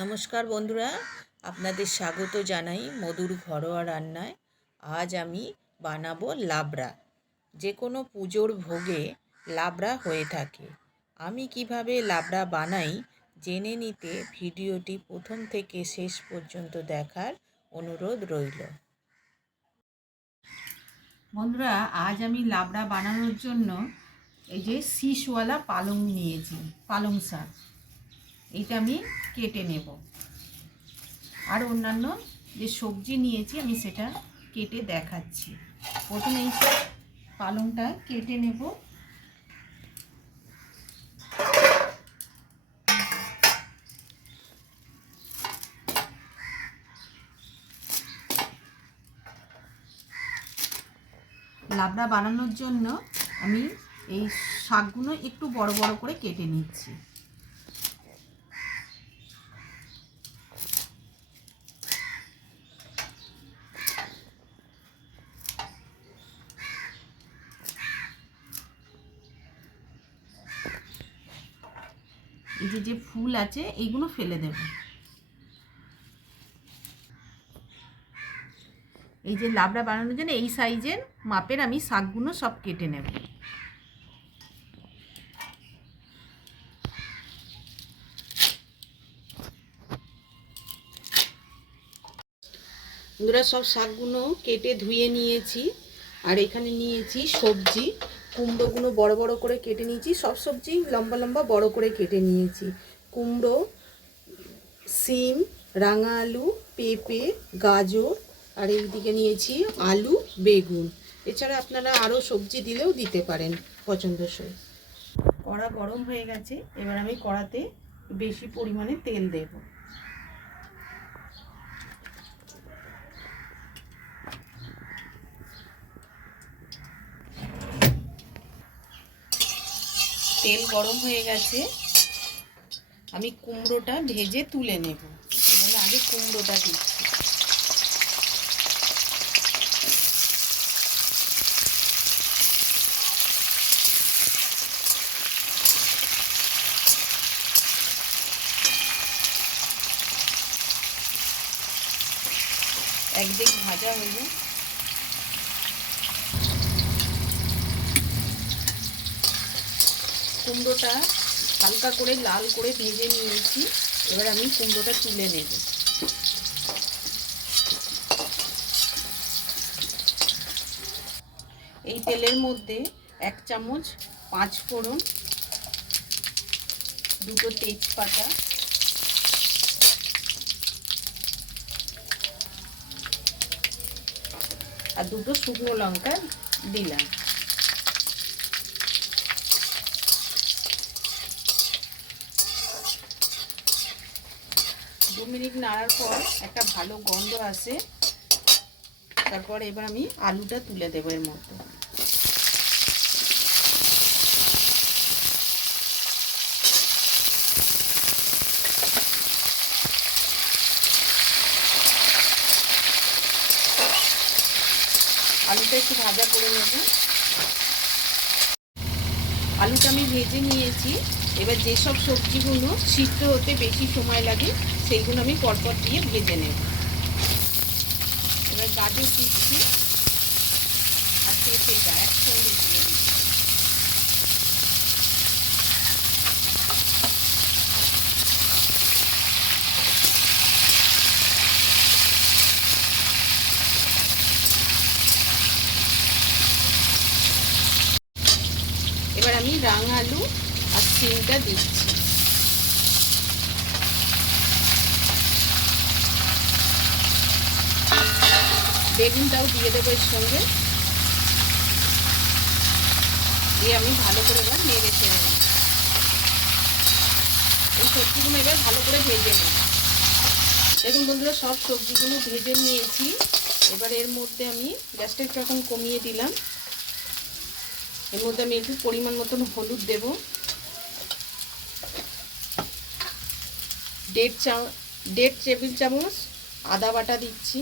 নমস্কার বন্ধুরা, আপনাদের স্বাগত জানাই মধুর ঘরোয়া রান্নায়। আজ আমি বানাবো লাবড়া। যে কোনো পুজোর ভোগে লাবড়া হয়ে থাকে। আমি কিভাবে লাবড়া বানাই জেনে নিতে ভিডিওটি প্রথম থেকে শেষ পর্যন্ত দেখার অনুরোধ রইল। বন্ধুরা, আজ আমি লাবড়া বানানোর জন্য এই যে শীষওয়ালা পালং নিয়েছি, পালং শাক। এইটা আমি কেটে নেব। আর অন্যান্য যে সবজি নিয়েছি আমি সেটা কেটে দেখাচ্ছি। প্রথমে এই পালংটা কেটে নেব। লাবড়া বানানোর জন্য আমি এই শাকগুলো একটু বড় বড় করে কেটে নিচ্ছি। এই যে ফুল আছে এইগুলো ফেলে দেব। এই যে লাবড়া বানানোর জন্য এই সাইজের মাপের আমি শাকগুলো সব কেটে নেব। বন্ধুরা, সব শাকগুলো কেটে ধুয়ে নিয়েছি। আর এখানে নিয়েছি সবজি। কুমড়োগুলো বড় বড় করে কেটে নিয়েছি। সব সবজি লম্বা লম্বা বড় করে কেটে নিয়েছি। কুমড়ো, সিম, রাঙা আলু, পেঁপে, গাজর, আর এইদিকে নিয়েছি আলু, বেগুন। এছাড়া আপনারা আরও সবজি দিলেও দিতে পারেন পছন্দসই। কড়া গরম হয়ে গেছে, এবার আমি কড়াতে বেশি পরিমাণে তেল দেব। তেল গরম হয়ে গেছে, আমি কুমড়োটা ভেজে তুলে নেব। এবার আগে কুমড়োটা দিচ্ছি। একদিক ভাজা হয়ে কুমড়োটা হালকা করে লাল করে ভেজে নিয়েছি। এবার আমি কুমড়োটা তুলে নেব। এই তেলের মধ্যে 1 চামচ 5 ফোড়ন, 2টো তেজপাতা, আর 2টো শুকনো লঙ্কা দিলাম। দু মিনিট নাড়ার পর একটা ভালো গন্ধ আসে। তারপর এবার আমি আলুটা তুলে দেবো এর মধ্যে। আলুটা একটু ভাজা করে নেব। আলুটা আমি ভেজে নিয়েছি। এবার যেসব সবজিগুলো সিদ্ধ হতে বেশি সময় লাগে সেইগুলো আমি পরপর দিয়ে ভেজে নেব। এবার গাজর দিচ্ছি আর পেঁপেটা একসঙ্গে দিয়ে দিচ্ছি। এবার আমি রাঙা আলু আর সিমটা দিচ্ছি। বেগুনটাও দিয়ে দেবো এর সঙ্গে। দিয়ে আমি ভালো করে এবার নেড়ে ছেড়ে নেব। এই সবজিগুলো এবার ভালো করে ভেজে নেব। দেখুন বন্ধুরা, সব সবজিগুলো ভেজে নিয়েছি। এবার এর মধ্যে আমি গ্যাসটা একটু এখন কমিয়ে দিলাম। এর মধ্যে আমি একটু পরিমাণ মতন হলুদ দেব। 1.5 টেবিল চামচ আদা বাটা দিচ্ছি।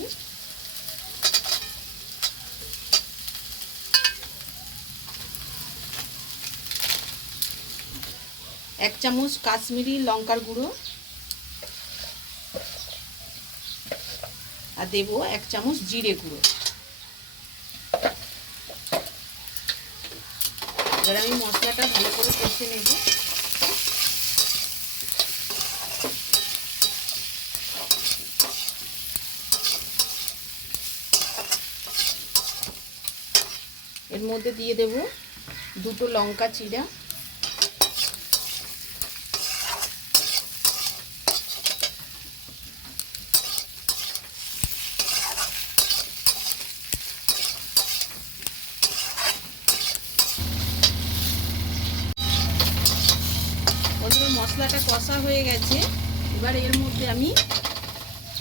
1 চামচ কাশ্মীরি লঙ্কার গুঁড়ো, আর দেবো 1 চামচ জিরে গুঁড়ো। এবার আমি মশলাটা ভালো করে কষে নেব। এর মধ্যে দিয়ে দেব 2টো লঙ্কা চিরা, মশলাটা কষা হয়ে গেছে। এবার এর মধ্যে আমি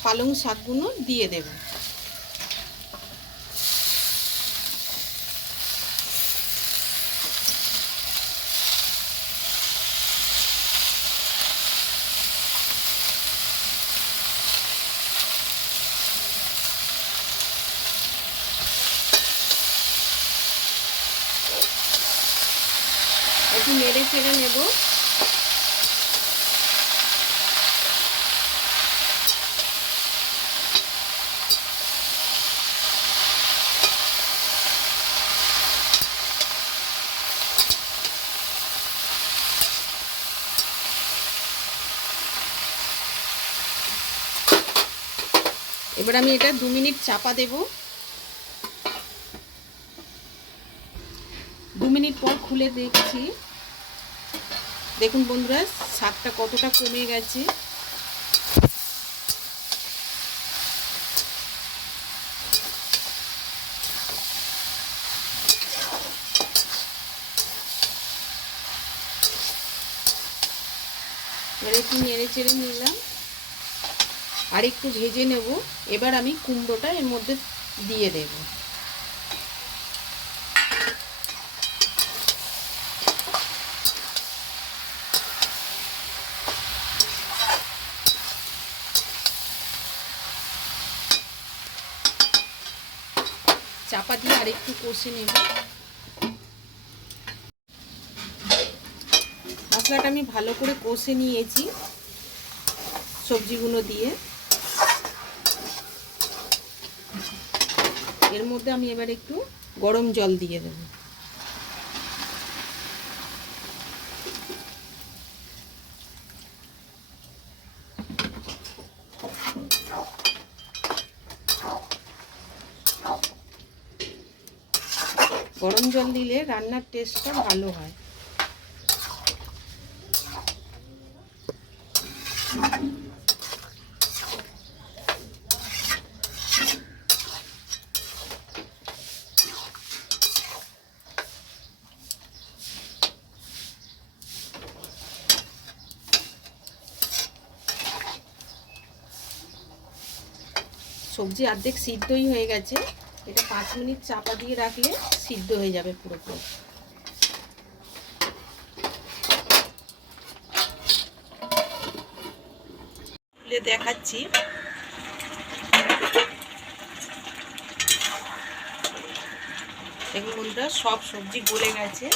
পালং শাকগুলো দিয়ে দেব। একটু নেড়ে চেড়ে নেব। এবার আমি এটা 2 মিনিট চাপা দেব। 2 মিনিট পর খুলে দেখছি। দেখুন বন্ধুরা, শাকটা কতটা কমে গেছে। এবার একটু নেড়ে চেড়ে নিলাম, আর একটু ভেজে নেব। এবার আমি কুমড়োটা এর মধ্যে দিয়ে দেব। চাপা দিয়ে আর একটু কষে নেব। মশলাটা আমি ভালো করে কষে নিয়েছি সবজিগুলো দিয়ে। এর মধ্যে আমি এবার একটু গরম জল দিয়ে দেব। গরম জল দিলে রান্নার টেস্টটা ভালো হয়। সবজি অর্ধেক সিদ্ধই হয়ে গেছে। এটা 5 মিনিট চাপা দিয়ে রাখলে সিদ্ধ হয়ে যাবে পুরোপুরি। খুলে দেখাচ্ছি। দেখুন বন্ধুরা, সব সবজি গলে গেছে।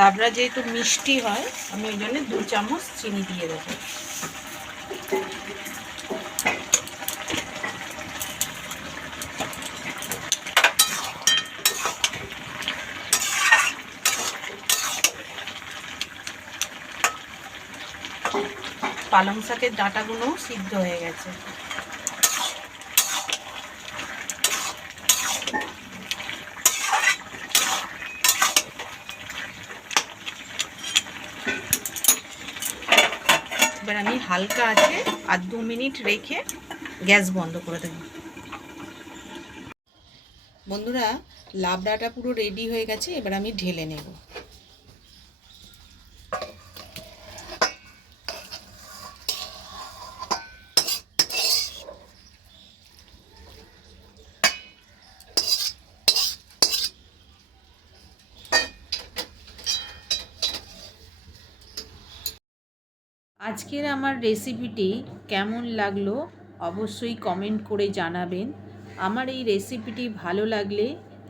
লাবড়া যেহেতু মিষ্টি হয়, আমি ওই জন্য 2 চামচ চিনি দিয়ে দেবো। পালং শাকের ডাঁটাগুলো সিদ্ধ হয়ে গেছে। এবার আমি হালকা আছে আর 2 মিনিট রেখে গ্যাস বন্ধ করে দেব। বন্ধুরা, লাবড়াটা পুরো রেডি হয়ে গেছে। এবার আমি ঢেলে নেব। আজকের আমার রেসিপিটি কেমন লাগলো অবশ্যই কমেন্ট করে জানাবেন। আমার এই রেসিপিটি ভালো লাগলে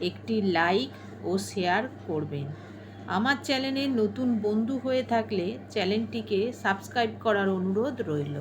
একটি লাইক ও শেয়ার করবেন। আমার চ্যানেলে নতুন বন্ধু হয়ে থাকলে চ্যানেলটিকে সাবস্ক্রাইব করার অনুরোধ রইল।